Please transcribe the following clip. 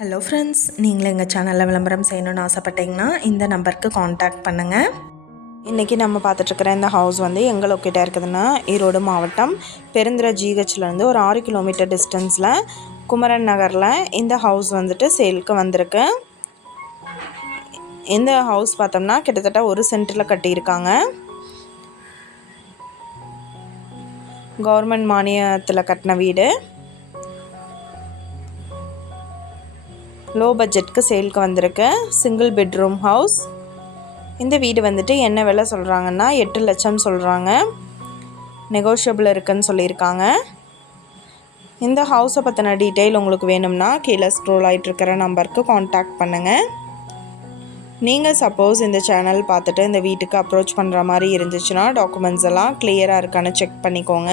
Hello friends நீங்களும் எங்கள் சேனலில் விளம்பரம் செய்யணும்னு ஆசைப்பட்டீங்கன்னா இந்த நம்பருக்கு காண்டாக்ட் பண்ணுங்கள் இன்றைக்கி நம்ம பார்த்துட்ருக்குற இந்த ஹவுஸ் வந்து எங்கே லொக்கேட்டாக இருக்குதுன்னா ஈரோடு மாவட்டம் பெருந்திர ஜிஹெச்லேருந்து ஒரு ஆறு கிலோமீட்டர் டிஸ்டன்ஸில் குமரன் நகரில் இந்த ஹவுஸ் வந்துட்டு சேலுக்கு வந்திருக்கு. இந்த ஹவுஸ் பார்த்தோம்னா கிட்டத்தட்ட ஒரு சென்டரில் கட்டியிருக்காங்க. கவர்மெண்ட் மானியத்தில் கட்டின வீடு. லோ பட்ஜெட்க்கு சேலுக்கு வந்திருக்கு. சிங்கிள் பெட்ரூம் ஹவுஸ் இந்த வீடு வந்துட்டு என்ன விலை சொல்கிறாங்கன்னா எட்டு லட்சம் சொல்கிறாங்க நெகோஷியபிள் இருக்குன்னு சொல்லியிருக்காங்க. இந்த ஹவுஸை பற்றின டீட்டெயில் உங்களுக்கு வேணும்னா கீழே ஸ்க்ரோல் ஆகிட்டுருக்கிற நம்பருக்கு காண்டாக்ட் பண்ணுங்கள் நீங்கள் சப்போஸ் இந்த சேனல் பார்த்துட்டு இந்த வீட்டுக்கு அப்ரோச் பண்ணுற மாதிரி இருந்துச்சுன்னா டாக்குமெண்ட்ஸ் எல்லாம் கிளியராக இருக்கான்னு செக் பண்ணிக்கோங்க.